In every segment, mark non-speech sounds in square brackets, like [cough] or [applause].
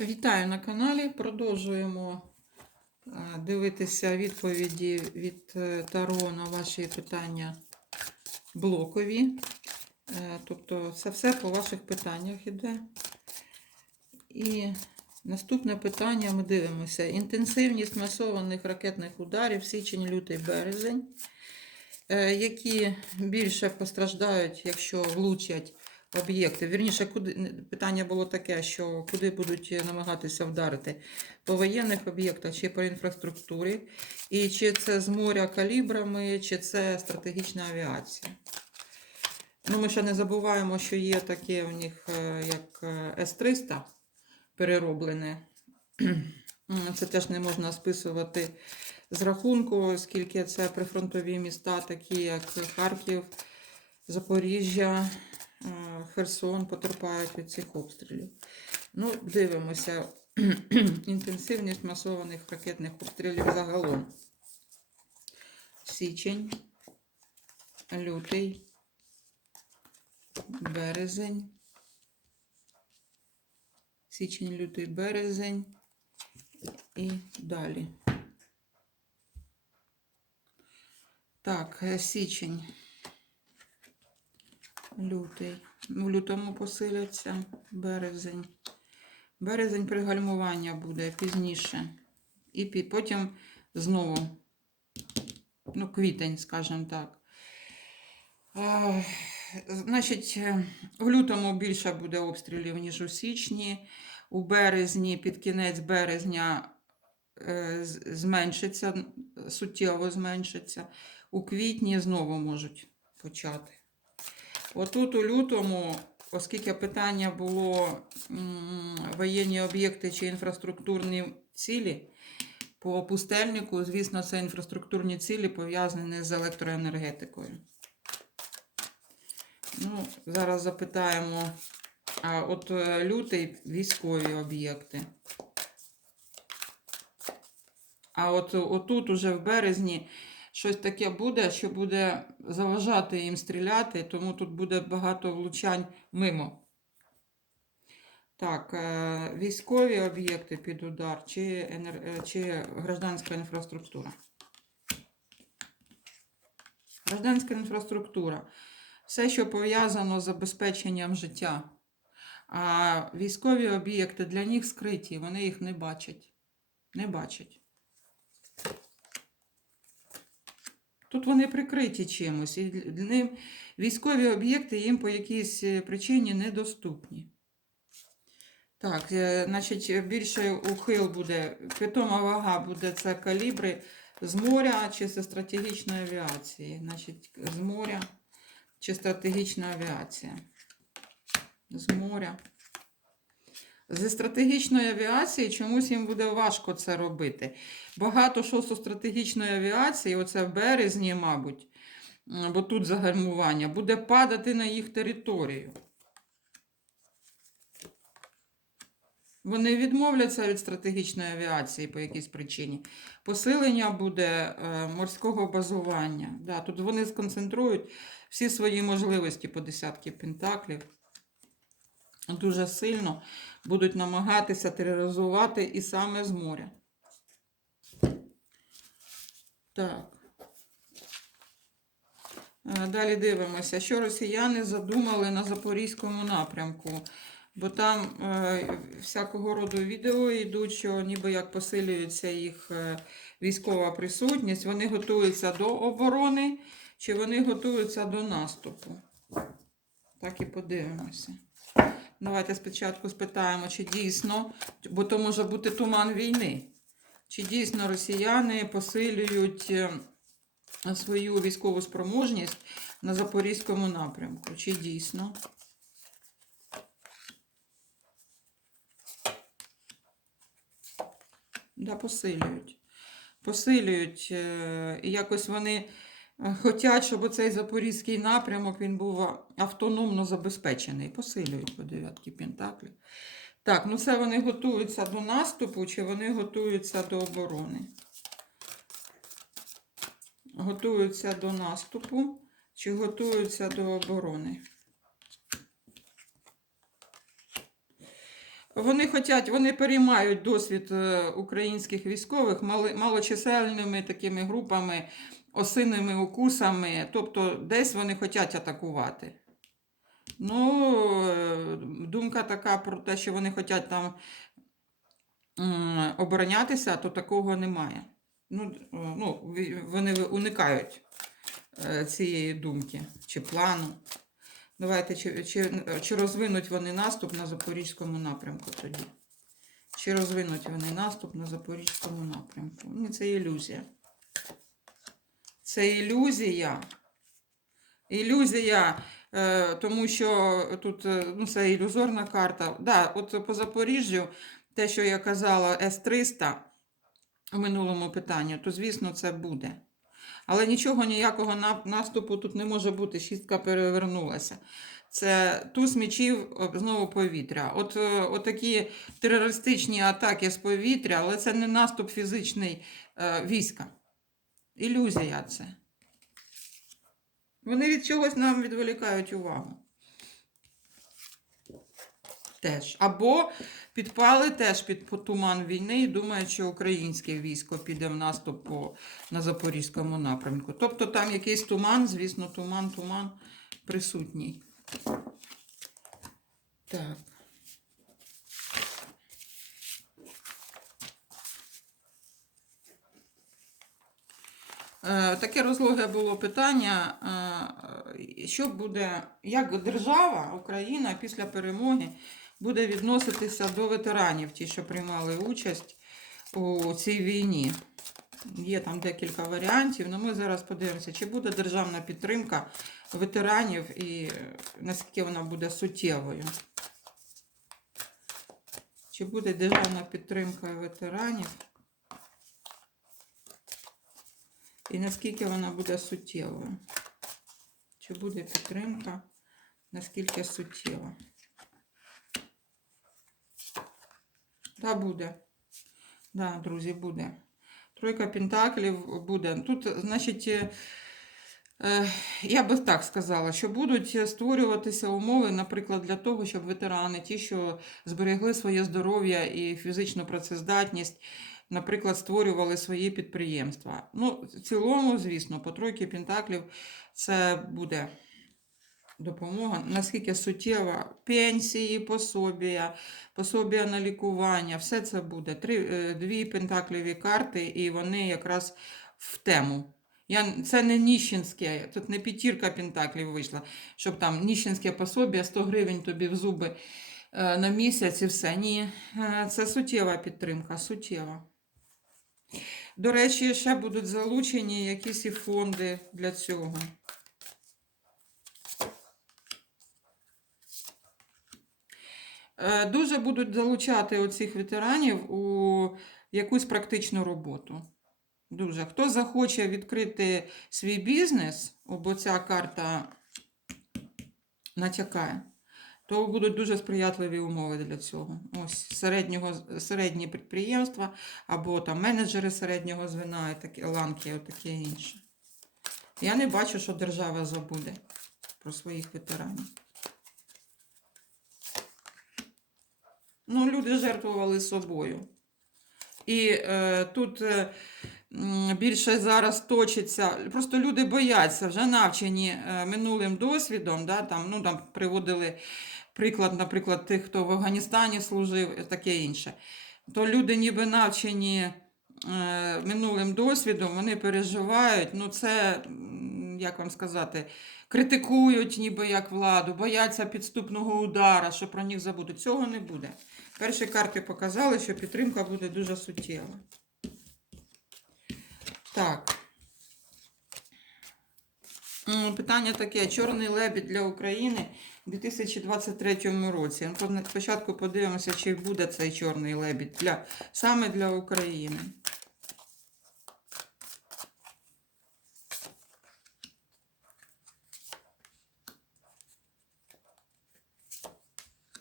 Вітаю на каналі. Продовжуємо е, дивитися відповіді від е, Таро на ваші питання блокові. Е, Тобто, це все по ваших питаннях іде. І наступне питання ми дивимося: інтенсивність масованих ракетних ударів січень, лютий, березень, які більше постраждають, якщо влучать об'єкти. Вірніше, куди питання було таке, що куди будуть намагатися вдарити по воєнних об'єктах чи по інфраструктурі, і чи це з моря калібрами, чи це стратегічна авіація. Ну, ми ще не забуваємо, що є таке у них е, як е, С-300 перероблене. [clears throat] Це теж не можна списувати з рахунку, оскільки це прифронтові міста, такі як Харків, Запоріжжя, е, Херсон потерпають від цих обстрілів. Ну, дивимося [clears throat] інтенсивність масованих ракетних обстрілів загалом. Січень, лютий, березень. Січень, лютий, березень і далі. Так, е, січень. Лютий. В лютому посиляться березень. Березень пригальмування буде пізніше. І потім знову, ну, квітень, скажімо так. Е, Значить, в лютому більше буде обстрілів, ніж у січні. У березні, під кінець березня е, зменшиться, суттєво зменшиться. У квітні знову можуть почати. Отут у лютому, оскільки питання було воєнні об'єкти чи інфраструктурні цілі, по пустельнику, звісно, це інфраструктурні цілі пов'язані з електроенергетикою. Ну, зараз запитаємо, а от е, лютий військові об'єкти. А от отут уже в березні щось таке буде, що буде заважати їм стріляти, тому тут буде багато влучань мимо. Так, е, військові об'єкти під удар чи, енер... е, чи гражданська інфраструктура. Гражданська інфраструктура. Все, що пов'язано з забезпеченням життя. А військові об'єкти для них скриті, вони їх не бачать. Не бачать. Тут вони прикриті чимось, і для військові об'єкти їм по якійсь е, причині недоступні. Так, е, значить, більше ухил буде, питома вага буде це калібри з моря чи зі стратегічної авіації. Значить, з моря чи стратегічна авіація. З моря. Зі стратегічної авіації чомусь їм буде важко це робити. Багато зі стратегічної авіації, оце в березні, мабуть, бо тут загальмування, буде падати на їх територію. Вони відмовляться від стратегічної авіації по якійсь причині. Посилення буде е, морського базування. Да, тут вони сконцентрують всі свої можливості по десятки пентаклів. Дуже сильно будуть намагатися тероризувати і саме з моря. Так. Далі дивимося, що росіяни задумали на Запорізькому напрямку. Бо там е, всякого роду відео йдуть, що ніби як посилюється їх е, військова присутність. Вони готуються до оборони, чи вони готуються до наступу. Так і подивимося. Давайте спочатку спитаємо, чи дійсно, бо то може бути туман війни. Чи дійсно росіяни посилюють е, свою військову спроможність на Запорізькому напрямку? Чи дійсно? Да, посилюють. Посилюють. е, якось вони хочуть, щоб цей запорізький напрямок він був автономно забезпечений. Посилюють по дев'ятки Пентаклів. Так, ну це вони готуються до наступу, чи вони готуються до оборони? Готуються до наступу, чи готуються до оборони? Вони хотять, вони переймають досвід е, українських військових малочисельними такими групами, осинними укусами. Тобто десь вони хочуть атакувати. Ну, е, думка така про те, що вони хочуть там оборонятися, то такого немає. Ну, е, ну, вони уникають е, цієї думки чи плану. Давайте, чи, чи, чи розвинуть вони наступ на Запорізькому напрямку тоді? Чи розвинуть вони наступ на Запорізькому напрямку? Ні, це ілюзія. Це ілюзія. Ілюзія, е, тому що тут е, ну, це ілюзорна карта. Да, от по Запоріжжю, те, що я казала, С-300 у минулому питанні, то звісно це буде. Але нічого, ніякого наступу тут не може бути. Шістка перевернулася. Це туз мічів знову повітря. От, е, от такі терористичні атаки з повітря, але це не наступ фізичний е, війська. Ілюзія це. Вони від чогось нам відволікають увагу. Теж. Або підпали теж під туман війни і думають, що українське військо піде в наступ по, на Запорізькому напрямку. Тобто там якийсь туман, звісно, туман, туман присутній. Так. Таке розлоге було питання, е, що буде, як держава, Україна після перемоги буде відноситися до ветеранів, ті, що приймали участь у цій війні. Є там декілька варіантів, але ми зараз подивимося, чи буде державна підтримка ветеранів і е, наскільки вона буде суттєвою. Чи буде державна підтримка ветеранів? І наскільки вона буде суттєвою? Чи буде підтримка? Наскільки суттєва? Да, буде. Да, друзі, буде. Тройка Пентаклів буде. Тут, значить, е, е, я би так сказала, що будуть створюватися умови, наприклад, для того, щоб ветерани, ті, що зберегли своє здоров'я і фізичну працездатність, наприклад, створювали свої підприємства. Ну, в цілому, звісно, по тройки Пентаклів це буде допомога. Наскільки суттєва пенсії, пособія, пособія на лікування, все це буде. Три, е, дві пентакліві карти, і вони якраз в тему. Я, це не ніщенське, тут не п'ятірка пентаклів вийшла, щоб там ніщенське пособія, 100 гривень тобі в зуби е, на місяць і все. Ні, е, це суттєва підтримка, суттєва. До речі, ще будуть залучені якісь і фонди для цього. Е, Дуже будуть залучати оцих ветеранів у якусь практичну роботу. Дуже. Хто захоче відкрити свій бізнес, бо ця карта натякає, то будуть дуже сприятливі умови для цього. Ось середнього, середні підприємства або там менеджери середнього звена, і такі ланки, таке інше. Я не бачу, що держава забуде про своїх ветеранів. Ну, люди жертвували собою. І е, тут е, більше зараз точиться. Просто люди бояться, вже навчені е, минулим досвідом. Да, там, ну, там приводили приклад, наприклад, тих, хто в Афганістані служив, і таке інше. То люди ніби навчені е, минулим досвідом, вони переживають. Ну, це, як вам сказати, критикують ніби як владу, бояться підступного удара, що про них забудуть. Цього не буде. Перші карти показали, що підтримка буде дуже суттєва. Так. Питання таке: Чорний лебідь для України у 2023 році. Спочатку подивимося, чи буде цей чорний лебідь для, саме для України.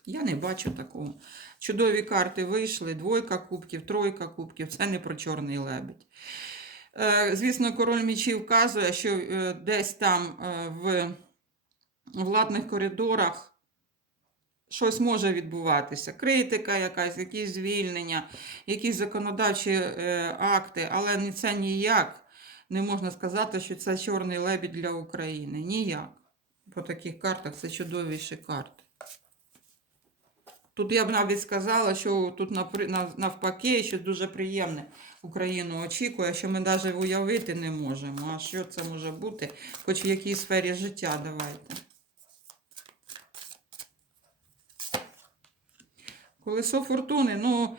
Я не бачу такого. Чудові карти вийшли: двойка кубків, тройка кубків. Це не про чорний лебідь. Е, Звісно, король мічів вказує, що е, десь там е, в владних коридорах щось може відбуватися. Критика якась, якісь звільнення, якісь законодавчі е, акти, але це ніяк не можна сказати, що це чорний лебідь для України. Ніяк. По таких картах це чудовіші карти. Тут я б навіть сказала, що тут навпаки, що дуже приємне Україну очікує, що ми навіть уявити не можемо. А що це може бути, хоч в якій сфері життя давайте. Колесо фортуни, ну,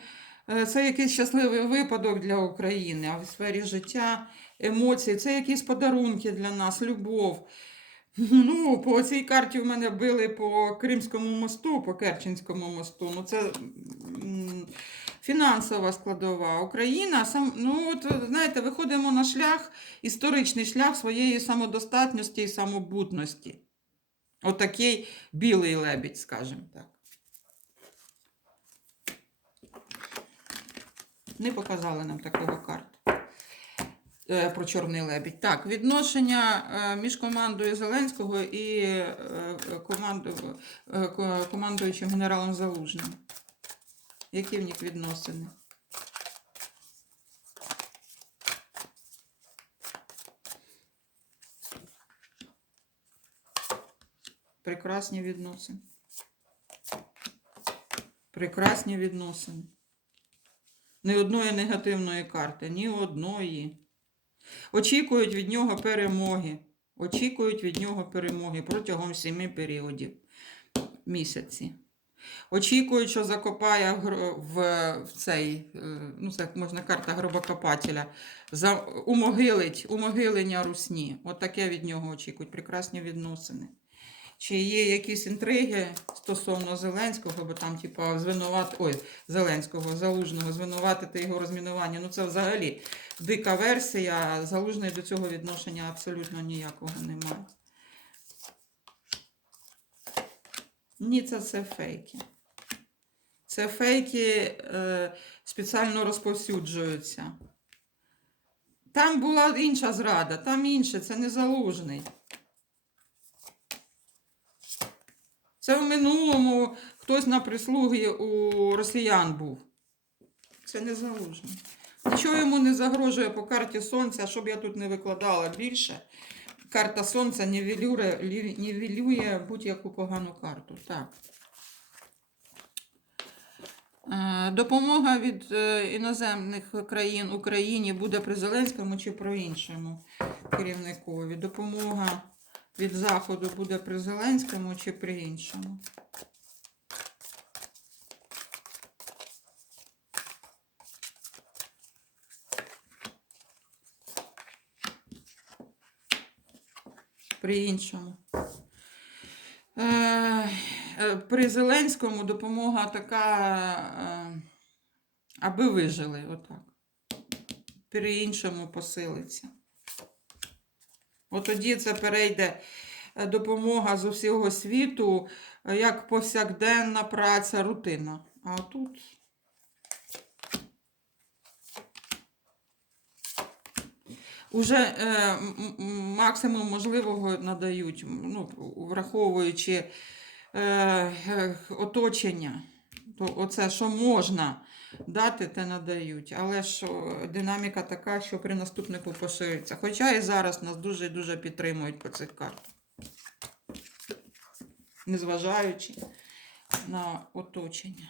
е, це якийсь щасливий випадок для України, а в сфері життя, емоцій, це якісь подарунки для нас, любов. [laughs] Ну, по цій карті в мене били по Кримському мосту, по Керченському мосту. Ну, це фінансова складова. Україна, сам, ну, от, знаєте, виходимо на шлях, історичний шлях своєї самодостатності і самобутності. Отакий білий лебідь, скажімо так. Не показали нам такого карт. Е, Про чорний лебідь. Так, відношення е, між командою Зеленського і е, команду, ко- командуючим генералом Залужним. Які в них відносини? Прекрасні відносини. Прекрасні відносини. Ні одної негативної карти, ні одної. Очікують від нього перемоги. Очікують від нього перемоги протягом семи періодів місяці. Очікують, що закопає в, цей, е, ну це можна карта гробокопателя, умогилить, умогилення русні. От таке від нього очікують. Прекрасні відносини. Чи є якісь інтриги стосовно Зеленського, бо там, типа, звинувати, ой, Зеленського, Залужного, звинуватити його розмінування. Ну це взагалі дика версія. Залужний до цього відношення абсолютно ніякого немає. Ні, це все фейки. Це фейки е, спеціально розповсюджуються. Там була інша зрада, там інше, це не залужний. Це в минулому хтось на прислугі у росіян був. Це не залужний. Нічого йому не загрожує по карті сонця, щоб я тут не викладала більше. Карта сонця нівелює, нівелює будь-яку погану карту. Так. Е, Допомога від е, іноземних країн Україні буде при Зеленському чи про іншому керівникові. Допомога від Заходу буде при Зеленському чи при іншому. При іншому. Е, е, При Зеленському допомога така, е, аби вижили, отак. При іншому посилиться. От тоді це перейде е, допомога з усього світу, е, як повсякденна праця, рутина. А тут. Уже е, максимум можливого надають, ну, враховуючи е, е, оточення. То оце, що можна дати, те надають. Але ж динаміка така, що при наступнику поширюється. Хоча і зараз нас дуже і дуже підтримують по цих картах. Незважаючи на оточення.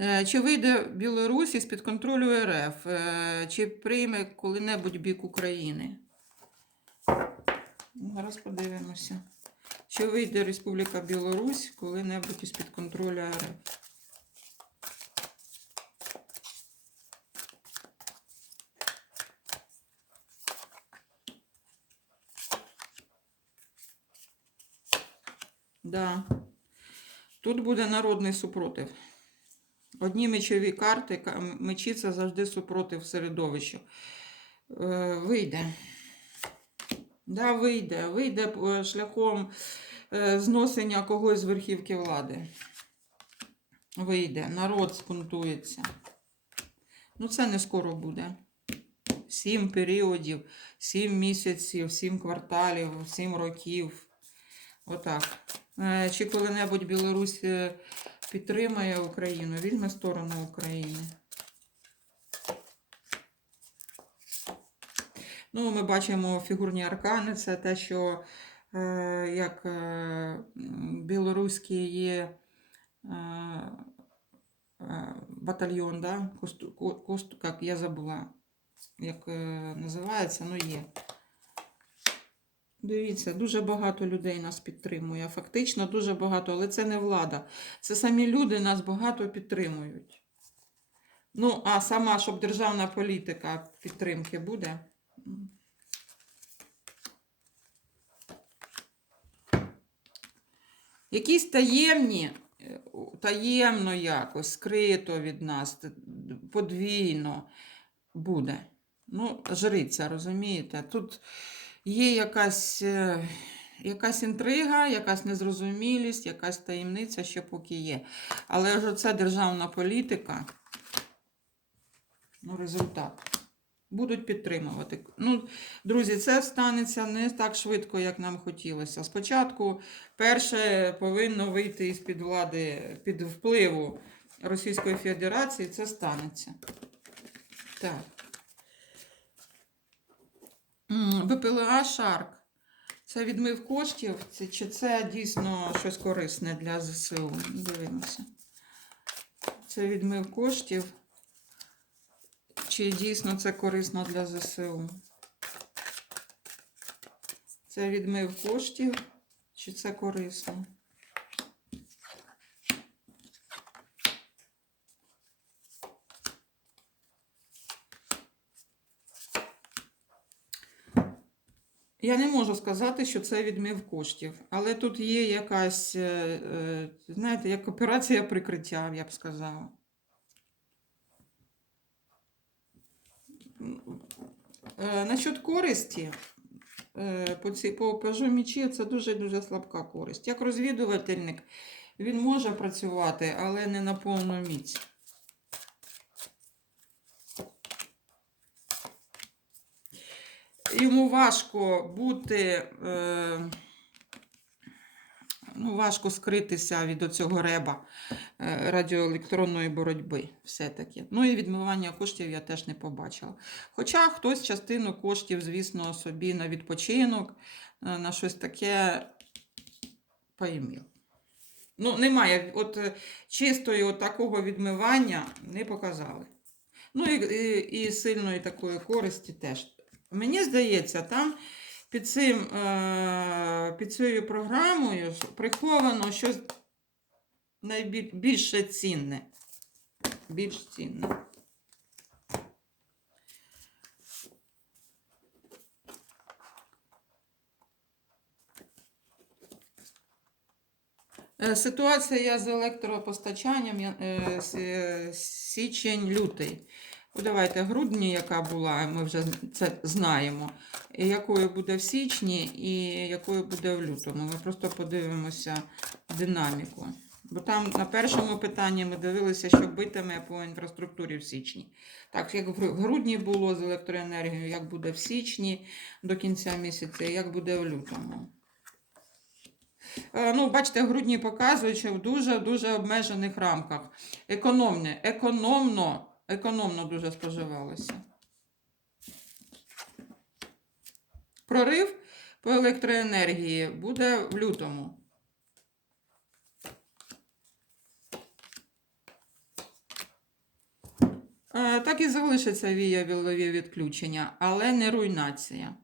Е, Чи вийде Білорусь із-під контролю РФ? Е, Чи прийме коли-небудь бік України? Зараз подивимося. Чи вийде Республіка Білорусь коли-небудь із-під контролю РФ? Да. Тут буде народний супротив. Одні мечові карти, мечі це завжди супротив середовищу. Е, вийде. Да, вийде. Вийде е, шляхом е, зносення когось з верхівки влади. Вийде. Народ спунтується. Ну, це не скоро буде. Сім періодів, сім місяців, сім кварталів, сім років. Отак. Е, Чи коли-небудь Білорусь підтримає Україну, візьме сторону України. Ну, ми бачимо фігурні аркани, це те, що е, як е, білоруський є е, батальйон, да? Косту, ко- як я забула, як називається, ну є. Дивіться, дуже багато людей нас підтримує. Фактично дуже багато, але це не влада. Це самі люди нас багато підтримують. Ну, а сама, щоб державна політика підтримки буде. Якісь таємні, е, таємно якось, скрито від нас, подвійно буде. Ну, жриця, розумієте? Тут є якась, е, якась інтрига, якась незрозумілість, якась таємниця, що поки є. Але ж це державна політика. Ну, результат. Будуть підтримувати. Ну, друзі, це станеться не так швидко, як нам хотілося. Спочатку перше повинно вийти із-під влади, під впливу Російської Федерації, це станеться. Так. БПЛА Шарк. Це відмив коштів, це, чи це дійсно щось корисне для ЗСУ? Дивимося. Це відмив коштів. Чи дійсно це корисно для ЗСУ? Це відмив коштів, чи це корисно? Я не можу сказати, що це відмив коштів, але тут є якась, е, е, знаєте, як операція прикриття, я б сказала. Е, Насчет користі, е, по, цій, по пажу мічі це дуже-дуже слабка користь. Як розвідувальник, він може працювати, але не на повну міць. Йому важко бути, е, ну, важко скритися від оцього реба е, радіоелектронної боротьби. Все-таки. Ну і відмивання коштів я теж не побачила. Хоча хтось частину коштів, звісно, собі на відпочинок, е, на щось таке поімів. Ну, немає, от е, чистої от такого відмивання не показали. Ну і, і, і сильної такої користі теж. Мені здається, там під, цим, е, під цією програмою приховано щось найбільше цінне. Більш цінне. Е, Ситуація з електропостачанням я- е, с- е, січень-лютий. Давайте грудні, яка була, ми вже це знаємо. Якою буде в січні і якою буде в лютому. Ми просто подивимося динаміку. Бо там на першому питанні ми дивилися, що битиме по інфраструктурі в січні. Так, як в грудні було з електроенергією, як буде в січні до кінця місяця, як буде в лютому. Е, Ну, бачите, грудні показують, що в дуже-дуже обмежених рамках. Економне, економно, економно дуже споживалося. Прорив по електроенергії буде в лютому. Е, Так і залишиться віявілові відключення, але не руйнація.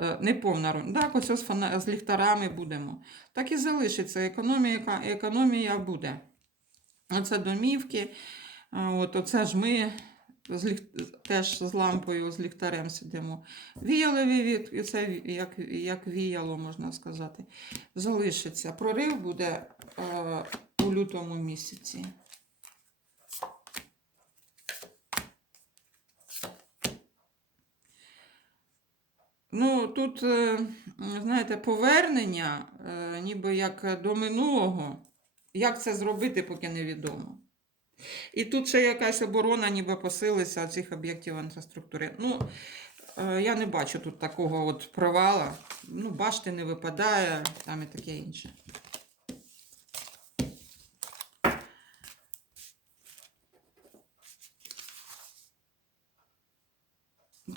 Е, Не повна руйнація. Так, ось з, з ліхтарами будемо. Так і залишиться. Економія, економія буде. Оце домівки. От, оце ж ми з ліх... теж з лампою, з ліхтарем сидимо. Віялові від... і це як, як віяло, можна сказати. Залишиться. Прорив буде е, у лютому місяці. Ну, тут, е, знаєте, повернення, е, ніби як до минулого. Як це зробити, поки невідомо. І тут ще якась оборона ніби посилиться цих об'єктів інфраструктури. Ну, е, я не бачу тут такого от провала. Ну, башти не випадає, там і таке інше.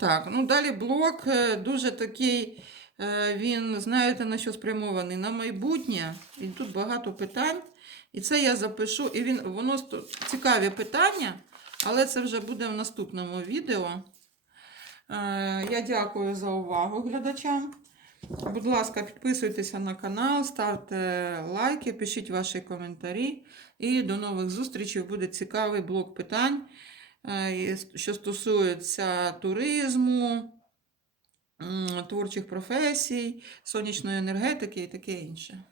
Так, ну далі блок е, дуже такий, е, він, знаєте, на що спрямований? На майбутнє. І тут багато питань. І це я запишу, і він, воно цікаві питання, але це вже буде в наступному відео. Е, Я дякую за увагу глядачам. Будь ласка, підписуйтеся на канал, ставте лайки, пишіть ваші коментарі. І до нових зустрічей. Буде цікавий блок питань, е, що стосується туризму, творчих професій, сонячної енергетики і таке інше.